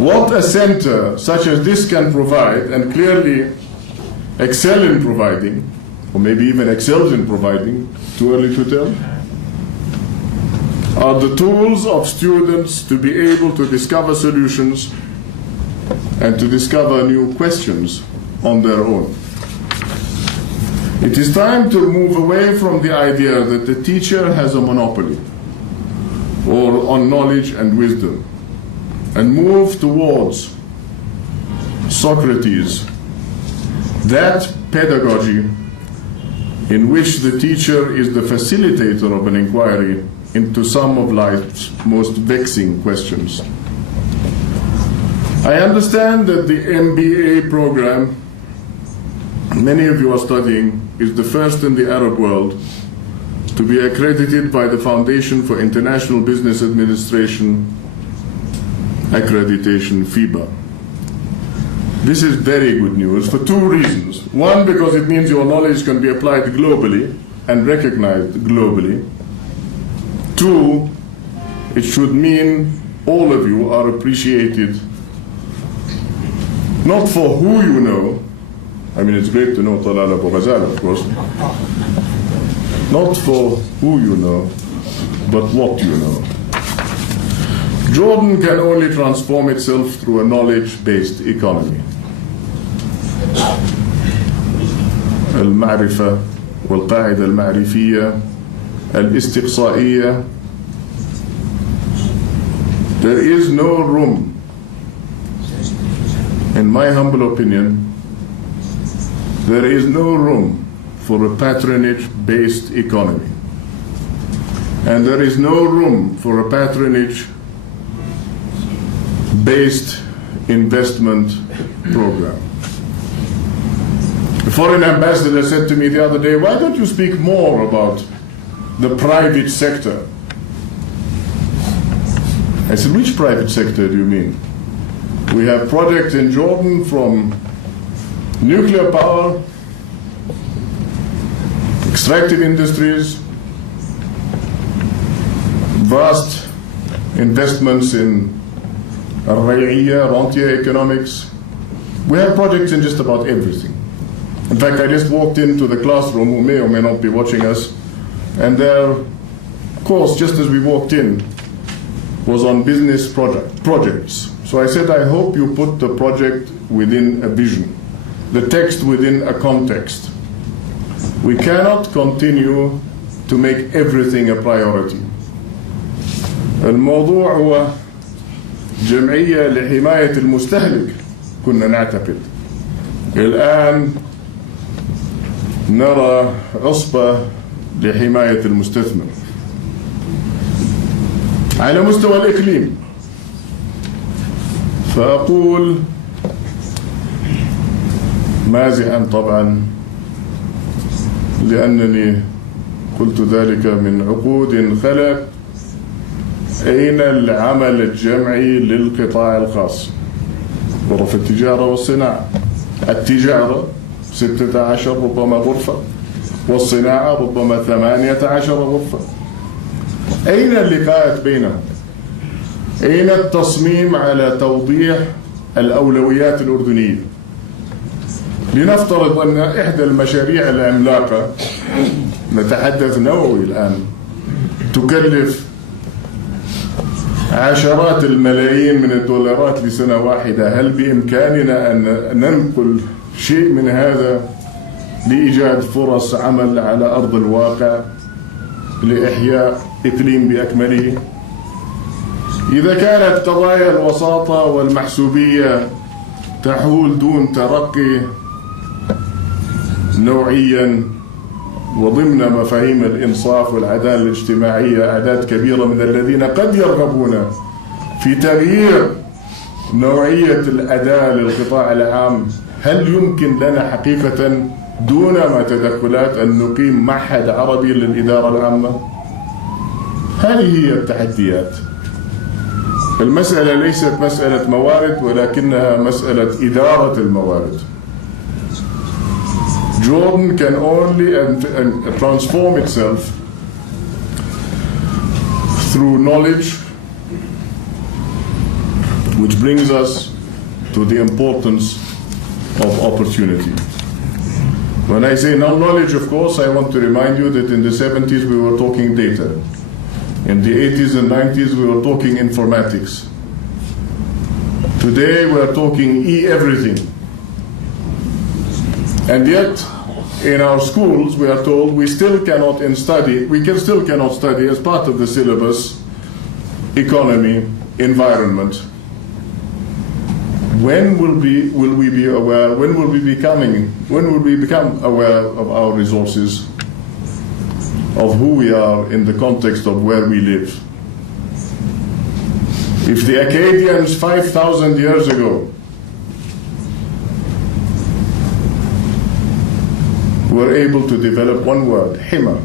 What a center such as this can provide, and clearly excel in providing, or maybe even excels in providing, too early to tell, are the tools of students to be able to discover solutions and to discover new questions on their own. It is time to move away from the idea that the teacher has a monopoly on knowledge and wisdom, and move towards Socrates, that pedagogy in which the teacher is the facilitator of an inquiry into some of life's most vexing questions. I understand that the MBA program many of you are studying is the first in the Arab world to be accredited by the Foundation for International Business Administration Accreditation, FIBA. This is very good news for two reasons. One, because it means your knowledge can be applied globally and recognized globally. Two, it should mean all of you are appreciated not for who you know. I mean, it's great to know Talal Abu-Ghazaleh, of course. Not for who you know, but what you know. Jordan can only transform itself through a knowledge-based economy. المعرفة والقاعدة المعرفية الاستقصائية. There is no room, in my humble opinion, there is no room for a patronage-based economy. And there is no room for a patronage-based investment program. The foreign ambassador said to me the other day, why don't you speak more about the private sector? I said, which private sector do you mean? We have projects in Jordan from nuclear power, extractive industries, vast investments in rentier economics. We have projects in just about everything. In fact, I just walked into the classroom, who may or may not be watching us, and their course, just as we walked in, was on business projects. So I said, I hope you put the project within a vision, the text within a context. We cannot continue to make everything a priority. الموضوع هو جمعية لحماية المستهلك كنا نعتقد. الآن نرى عصبة لحماية المستثمر. على مستوى الإقليم فأقول مازحا طبعا، لأنني قلت ذلك من عقود خلت، أين العمل الجمعي للقطاع الخاص؟ غرف التجارة والصناعة. التجارة 16 ربما غرفة، والصناعة ربما 18 غرفة. أين اللقاءات بينهم؟ أين التصميم على توضيح الأولويات الأردنية؟ لنفترض أن إحدى المشاريع العملاقة، نتحدث نووي الآن، تكلف عشرات الملايين من الدولارات لسنة واحدة. هل بإمكاننا أن ننقل شيء من هذا لإيجاد فرص عمل على أرض الواقع لإحياء إقليم بأكمله؟ إذا كانت قضايا الوساطة والمحسوبية تحول دون ترقي نوعيا وضمن مفاهيم الإنصاف والعدالة الاجتماعية، أعداد كبيرة من الذين قد يرغبون في تغيير نوعية الأداء للقطاع العام، هل يمكن لنا حقيقة دون ما تدخلات أن نقيم معهد عربي للإدارة العامة؟ هذه هي التحديات. المسألة ليست مسألة موارد، ولكنها مسألة إدارة الموارد. Jordan can only transform itself through knowledge, Which brings us to the importance of opportunity. When I say non-knowledge, of course, I want to remind you that in the 70s we were talking data. In the 80s and 90s we were talking informatics. Today we are talking e-everything. And yet, in our schools, we are told we still cannot study as part of the syllabus, economy, environment. When will we become aware of our resources, of who we are in the context of where we live? If the Akkadians 5,000 years ago were able to develop one word, hima,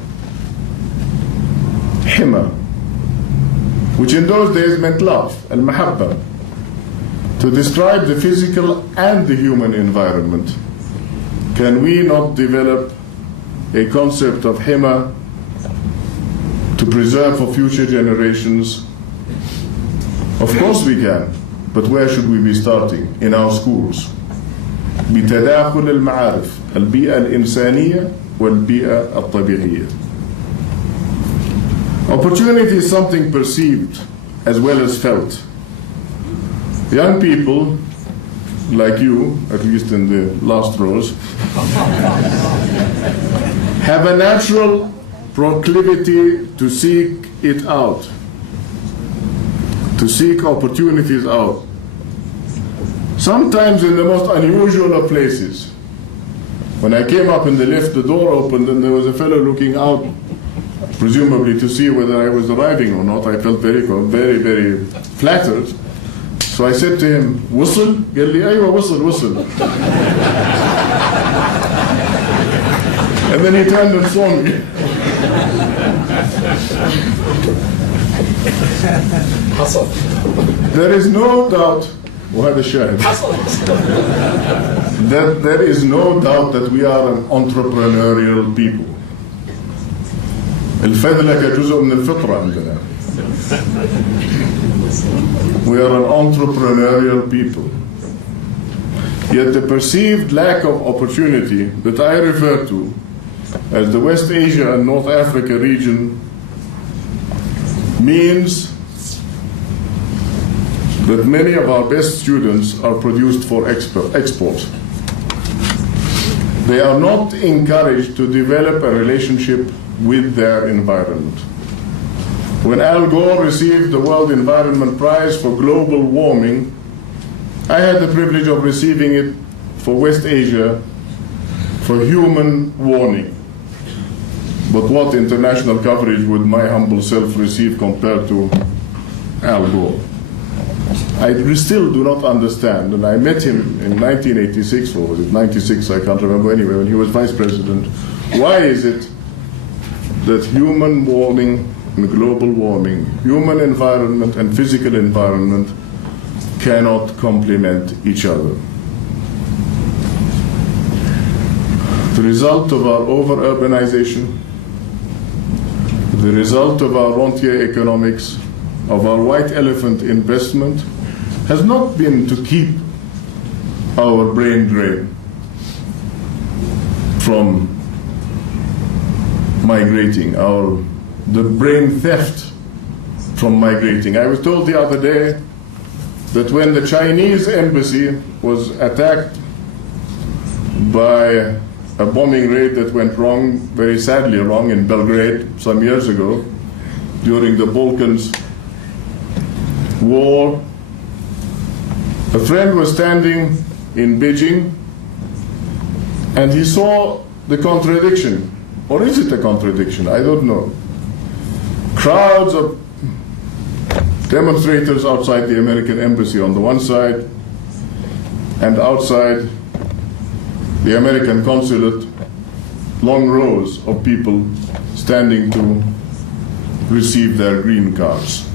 which in those days meant love, al-mahabba, to describe the physical and the human environment, can we not develop a concept of hima to preserve for future generations? Of course we can, but where should we be starting? In our schools. بتداخل المعارف البيئة الإنسانية والبيئة الطبيعية. Opportunity is something perceived as well as felt. Young people, like you, at least in the last rows, have a natural proclivity to seek it out, to seek opportunities out. Sometimes in the most unusual of places. When I came up in the lift, the door opened and there was a fellow looking out, presumably to see whether I was arriving or not. I felt very, very flattered. So I said to him, "Whistle?" قال لي أيوة whistle. And then he turned and saw me. Hassan. There is no doubt, وهذا الشاهد, that there is no doubt that we are an entrepreneurial people. الفذلكة جزء من الفطرة عندنا. We are an entrepreneurial people. Yet the perceived lack of opportunity that I refer to as the West Asia and North Africa region means that many of our best students are produced for export. They are not encouraged to develop a relationship with their environment. When Al Gore received the World Environment Prize for global warming, I had the privilege of receiving it for West Asia for human warning. But what international coverage would my humble self receive compared to Al Gore? I still do not understand, and I met him in 1986, or was it 96, I can't remember anyway, when he was vice president. Why is it that human warming and global warming, human environment and physical environment cannot complement each other? The result of our over-urbanization, the result of our rentier economics, of our white elephant investment, has not been to keep our brain drain from migrating, the brain theft from migrating. I was told the other day that when the Chinese embassy was attacked by a bombing raid that went wrong, very sadly wrong, in Belgrade some years ago, during the Balkans war, a friend was standing in Beijing and he saw the contradiction. Or is it a contradiction? I don't know. Crowds of demonstrators outside the American embassy on the one side, and outside the American consulate, long rows of people standing to receive their green cards.